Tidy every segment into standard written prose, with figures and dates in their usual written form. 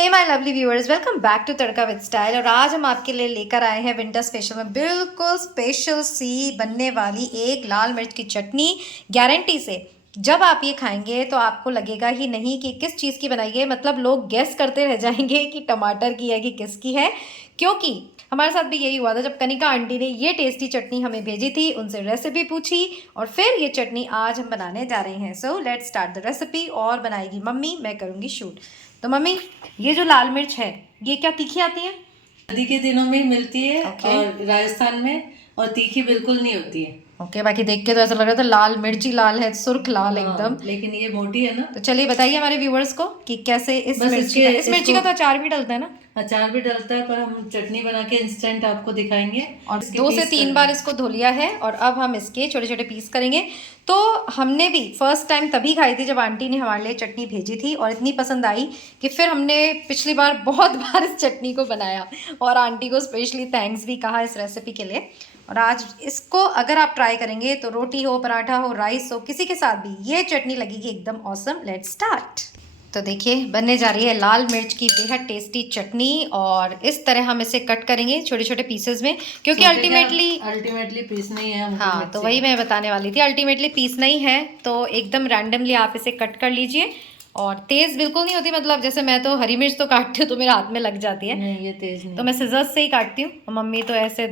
Hey my lovely viewers, welcome back to tadka with style. और आज हम आपके लिए लेकर आए हैं विंटर स्पेशल में बिल्कुल स्पेशल सी बनने वाली एक लाल मिर्च की चटनी। गारंटी से जब आप ये खाएंगे तो आपको लगेगा ही नहीं कि किस चीज़ की बनाई है, मतलब लोग गेस करते रह जाएंगे कि टमाटर की है कि किसकी है। क्योंकि हमारे साथ भी यही हुआ था जब कनिका आंटी ने ये टेस्टी चटनी हमें भेजी थी, उनसे रेसिपी पूछी और फिर ये चटनी आज हम बनाने जा रहे हैं। So let's start the recipe. और बनाएगी मम्मी, मैं करूँगी शूट। तो मम्मी, ये जो लाल मिर्च है ये क्या तीखी आती है? सर्दी के दिनों में मिलती है Okay. और राजस्थान में, और तीखी बिल्कुल नहीं होती है। ओके, बाकी देख के तो ऐसा लग रहा था लाल मिर्ची लाल है, सुर्ख लाल एकदम। लेकिन ये मोटी है ना। तो चलिए बताइए हमारे व्यूवर्स को कि कैसे इस मिर्ची का तो अचार भी डलता है ना? अचार भी डलता है, पर हम चटनी बना के इंस्टेंट आपको दिखाएंगे। और 2 से 3 बार इसको धो लिया है और अब हम इसके छोटे छोटे पीस करेंगे। तो हमने भी फर्स्ट टाइम तभी खाई थी जब आंटी ने हमारे लिए चटनी भेजी थी और इतनी पसंद आई कि फिर हमने पिछली बार बहुत बार इस चटनी को बनाया और आंटी को स्पेशली थैंक्स भी कहा इस रेसिपी के लिए। और आज इसको अगर आप ट्राई करेंगे तो रोटी हो, पराठा हो, राइस हो, किसी के साथ भी ये चटनी लगेगी एकदम ऑसम। Let's start. तो देखिए बनने जा रही है लाल मिर्च की बेहद टेस्टी चटनी और इस तरह हम इसे कट करेंगे छोटे छोटे पीसेस में, क्योंकि अल्टीमेटली पीसना ही है। हाँ, तो वही मैं बताने वाली थी, अल्टीमेटली पीसना ही है। तो एकदम रैंडमली आप इसे कट कर लीजिए और तेज़ बिल्कुल नहीं होती, मतलब जैसे मैं तो हरी मिर्च तो काटती हूँ तो मेरे हाथ में लग जाती है। नहीं, ये तेज नहीं। तो मैं सिजर्स से ही काटती हूँ और मम्मी तो ऐसे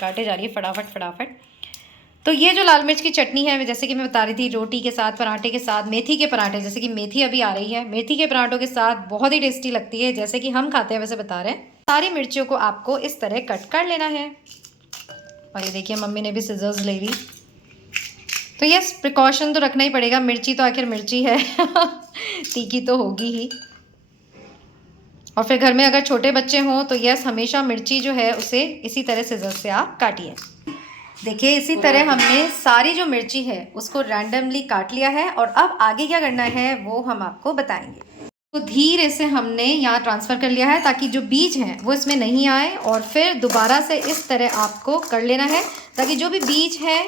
काटे जा रही है फटाफट फटाफट। तो ये जो लाल मिर्च की चटनी है, जैसे कि मैं बता रही थी, रोटी के साथ, पराठे के साथ, मेथी के पराठे, जैसे कि मेथी अभी आ रही है, मेथी के पराठों के साथ बहुत ही टेस्टी लगती है, जैसे कि हम खाते हैं वैसे बता रहे हैं। सारी मिर्चियों को आपको इस तरह कट कर लेना है। और ये देखिए मम्मी ने भी सिजर्स ले ली। तो यस, प्रिकॉशन तो रखना ही पड़ेगा, मिर्ची तो आखिर मिर्ची है तीखी तो होगी ही। और फिर घर में अगर छोटे बच्चे हों तो यस, हमेशा मिर्ची जो है उसे इसी तरह सिजर्स से आप काटिए। देखिए इसी तरह हमने सारी जो मिर्ची है उसको रैंडमली काट लिया है और अब आगे क्या करना है वो हम आपको बताएंगे। तो धीरे से हमने यहाँ ट्रांसफ़र कर लिया है ताकि जो बीज हैं वो इसमें नहीं आए, और फिर दोबारा से इस तरह आपको कर लेना है ताकि जो भी बीज है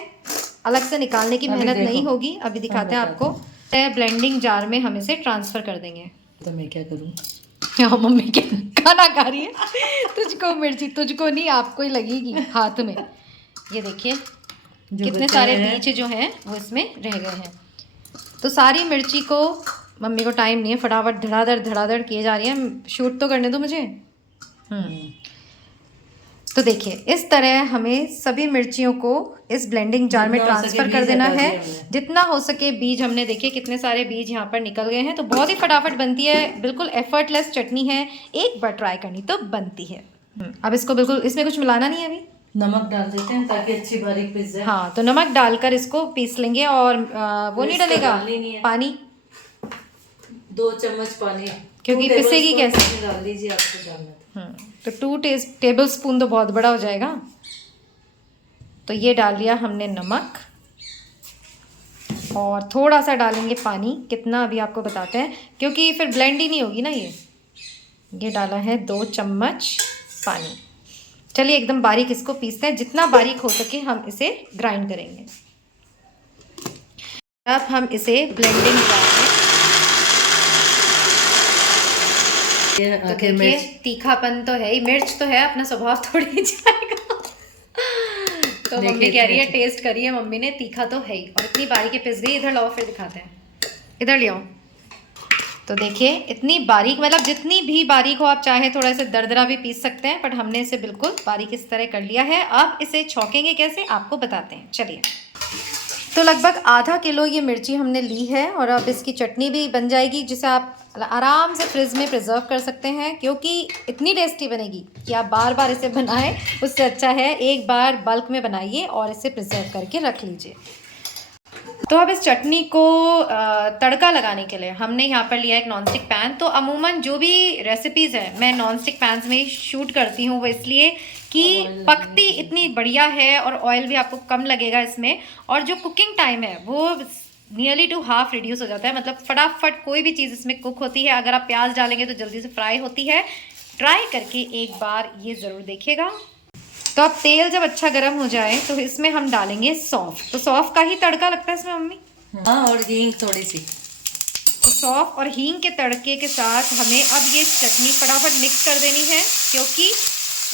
अलग से निकालने की मेहनत नहीं होगी। अभी दिखाते हैं आपको। ब्लेंडिंग जार में हम इसे ट्रांसफ़र कर देंगे। तो मैं क्या करूँ? यहाँ मम्मी क्या खाना खा रही है तुझको मिर्ची, तुझको नहीं, आपको ही लगेगी हाथ में। ये देखिए कितने सारे बीज जो हैं वो इसमें रह गए हैं। तो सारी मिर्ची को, मम्मी को टाइम नहीं है, फटाफट धड़ाधड़ किए जा रही है। शूट तो करने दो मुझे। तो देखिए इस तरह हमें सभी मिर्चियों को इस ब्लेंडिंग जार में ट्रांसफ़र कर देना है। जितना हो सके बीज, हमने देखिए कितने सारे बीज यहाँ पर निकल गए हैं। तो बहुत ही फटाफट बनती है, बिल्कुल एफर्टलेस चटनी है, एक बार ट्राई करनी तो बनती है। अब इसको बिल्कुल, इसमें कुछ मिलाना नहीं है, अभी नमक डाल देते हैं ताकि अच्छी बारीक पीस जाए। हाँ, तो नमक डालकर इसको पीस लेंगे। और वो नहीं डलेगा पानी, 2 चम्मच पानी, क्योंकि पिसेगी कैसे? डाल दीजिए, आपको डालना तो 2 टेबल स्पून तो बहुत बड़ा हो जाएगा। तो ये डाल लिया हमने नमक और थोड़ा सा डालेंगे पानी। कितना अभी आपको बताते हैं, क्योंकि फिर ब्लेंड ही नहीं होगी ना। ये डाला है 2 चम्मच पानी। चलिए एकदम बारीक इसको पीसते हैं, जितना बारीक हो सके हम इसे ग्राइंड करेंगे। अब हम इसे ब्लेंडिंग जार में, तो देखिए तीखापन तो है ही, मिर्च तो है, अपना स्वभाव थोड़ी जाएगा तो मम्मी कह रही है टेस्ट करिए, मम्मी ने, तीखा तो है ही। और इतनी बारीक पिस गई। इधर लाओ, फिर दिखाते हैं, इधर ले आओ। तो देखिए इतनी बारीक, मतलब जितनी भी बारीक हो, आप चाहे थोड़ा इसे दरदरा भी पीस सकते हैं, बट हमने इसे बिल्कुल बारीक इस तरह कर लिया है। अब इसे छौंकेंगे कैसे आपको बताते हैं, चलिए। तो लगभग आधा किलो ये मिर्ची हमने ली है और अब इसकी चटनी भी बन जाएगी, जिसे आप आराम से फ्रिज में प्रिजर्व कर सकते हैं, क्योंकि इतनी टेस्टी बनेगी कि आप बार बार इसे बनाएं, उससे अच्छा है एक बार बल्क में बनाइए और इसे प्रिजर्व करके रख लीजिए। तो अब इस चटनी को तड़का लगाने के लिए हमने यहाँ पर लिया एक नॉनस्टिक पैन। तो अमूमन जो भी रेसिपीज़ है मैं नॉनस्टिक पैन्स में ही शूट करती हूँ, वो इसलिए कि पकती इतनी बढ़िया है और ऑयल भी आपको कम लगेगा इसमें, और जो कुकिंग टाइम है वो नियरली टू हाफ रिड्यूस हो जाता है। मतलब फटाफट कोई भी चीज़ इसमें कुक होती है। अगर आप प्याज डालेंगे तो जल्दी से फ्राई होती है। ट्राई करके एक बार ये ज़रूर देखिएगा। तो अब तेल जब अच्छा गर्म हो जाए तो इसमें हम डालेंगे सौंफ। तो सौंफ का ही तड़का लगता है इसमें मम्मी? हाँ, और हींग थोड़ी सी। तो सौंफ और हींग के तड़के के साथ हमें अब ये चटनी फटाफट मिक्स कर देनी है, क्योंकि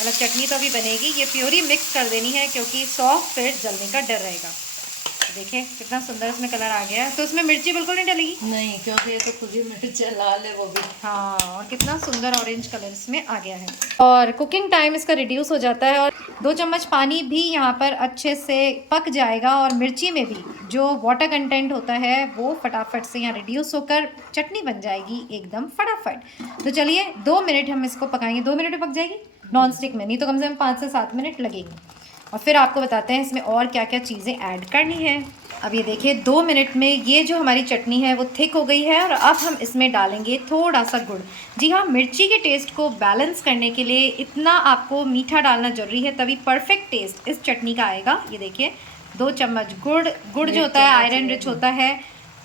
मतलब चटनी तो अभी बनेगी, ये प्योरी मिक्स कर देनी है क्योंकि सौंफ फिर जलने का डर रहेगा। देखिए कितना सुंदर इसमें कलर आ गया है। तो इसमें मिर्ची बिल्कुल नहीं डलेगी? नहीं, क्योंकि ये तो खुद ही मिर्च है, लाल है वो भी। हाँ, और कितना सुंदर ऑरेंज कलर इसमें आ गया है और कुकिंग टाइम इसका रिड्यूस हो जाता है और 2 चम्मच पानी भी यहाँ पर अच्छे से पक जाएगा और मिर्ची में भी जो वाटर कंटेंट होता है वो फटाफट से यहाँ रिड्यूस होकर चटनी बन जाएगी एकदम फटाफट। तो चलिए 2 मिनट हम इसको पकाएंगे। 2 मिनट में पक जाएगी नॉन स्टिक में, नहीं तो कम से कम 5 से 7 मिनट लगेंगे। और फिर आपको बताते हैं इसमें और क्या क्या चीज़ें ऐड करनी है। अब ये देखिए 2 मिनट में ये जो हमारी चटनी है वो थिक हो गई है और अब हम इसमें डालेंगे थोड़ा सा गुड़। जी हाँ, मिर्ची के टेस्ट को बैलेंस करने के लिए इतना आपको मीठा डालना ज़रूरी है, तभी परफेक्ट टेस्ट इस चटनी का आएगा। ये देखिए 2 चम्मच गुड़ जो होता है आयरन रिच होता है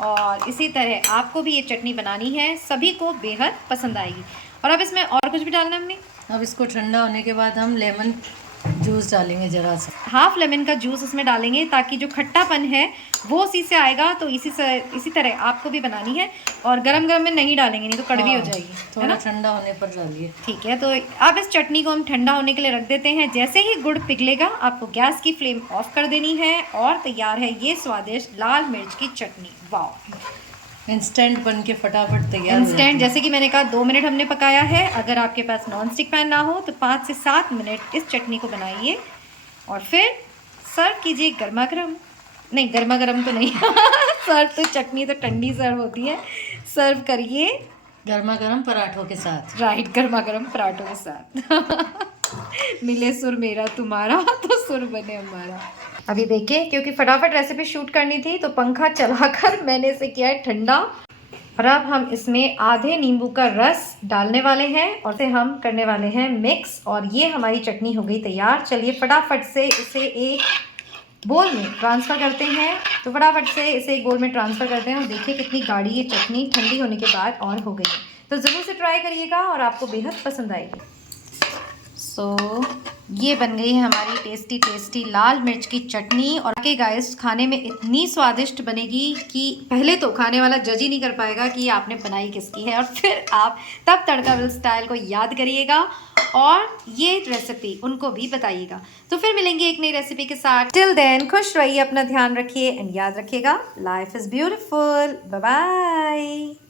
और इसी तरह आपको भी ये चटनी बनानी है, सभी को बेहद पसंद आएगी। और अब इसमें और कुछ भी डालना है हमने। अब इसको ठंडा होने के बाद हम लेमन जूस डालेंगे, जरा सा हाफ लेमन का जूस इसमें डालेंगे ताकि जो खट्टापन है वो उसी से आएगा। तो इसी तरह आपको भी बनानी है और गरम गरम में नहीं डालेंगे, नहीं तो कड़वी हो जाएगी, है ना? थोड़ा ठंडा होने पर डालिए। ठीक है, तो अब इस चटनी को हम ठंडा होने के लिए रख देते हैं। जैसे ही गुड़ पिघलेगा आपको गैस की फ्लेम ऑफ कर देनी है और तैयार है ये स्वादिष्ट लाल मिर्च की चटनी। वाह, इंस्टेंट बन के फटाफट तैयार। इंस्टेंट, जैसे कि मैंने कहा 2 मिनट हमने पकाया है। अगर आपके पास नॉन स्टिक पैन ना हो तो 5 से 7 मिनट इस चटनी को बनाइए और फिर सर्व कीजिए गर्मा गर्म। नहीं, गर्मा गर्म तो नहीं सर्व तो चटनी तो ठंडी सर्व होती है। सर्व करिए गर्मा गर्म पराठों के साथ। राइट, गर्मा गर्म पराठों के साथ मिले सुर मेरा तुम्हारा तो सुर बने हमारा। अभी देखिए क्योंकि फटाफट रेसिपी शूट करनी थी तो पंखा चलाकर मैंने इसे किया है ठंडा और अब हम इसमें आधे नींबू का रस डालने वाले हैं और इसे हम करने वाले हैं मिक्स और ये हमारी चटनी हो गई तैयार। चलिए फटाफट से इसे एक बोल में ट्रांसफ़र करते हैं। तो फटाफट से इसे एक बोल में ट्रांसफ़र करते हैं और देखिए कितनी गाढ़ी ये चटनी ठंडी होने के बाद और हो गई है। तो ज़रूर से ट्राई करिएगा और आपको बेहद पसंद आएगी। ये बन गई है हमारी टेस्टी टेस्टी लाल मिर्च की चटनी और के गाइस खाने में इतनी स्वादिष्ट बनेगी कि पहले तो खाने वाला जज ही नहीं कर पाएगा कि आपने बनाई किसकी है और फिर आप तब तड़का स्टाइल को याद करिएगा और ये रेसिपी उनको भी बताइएगा। तो फिर मिलेंगे एक नई रेसिपी के साथ। टिल देन खुश रहिए, अपना ध्यान रखिए एंड याद रखिएगा, life is beautiful. Bye bye.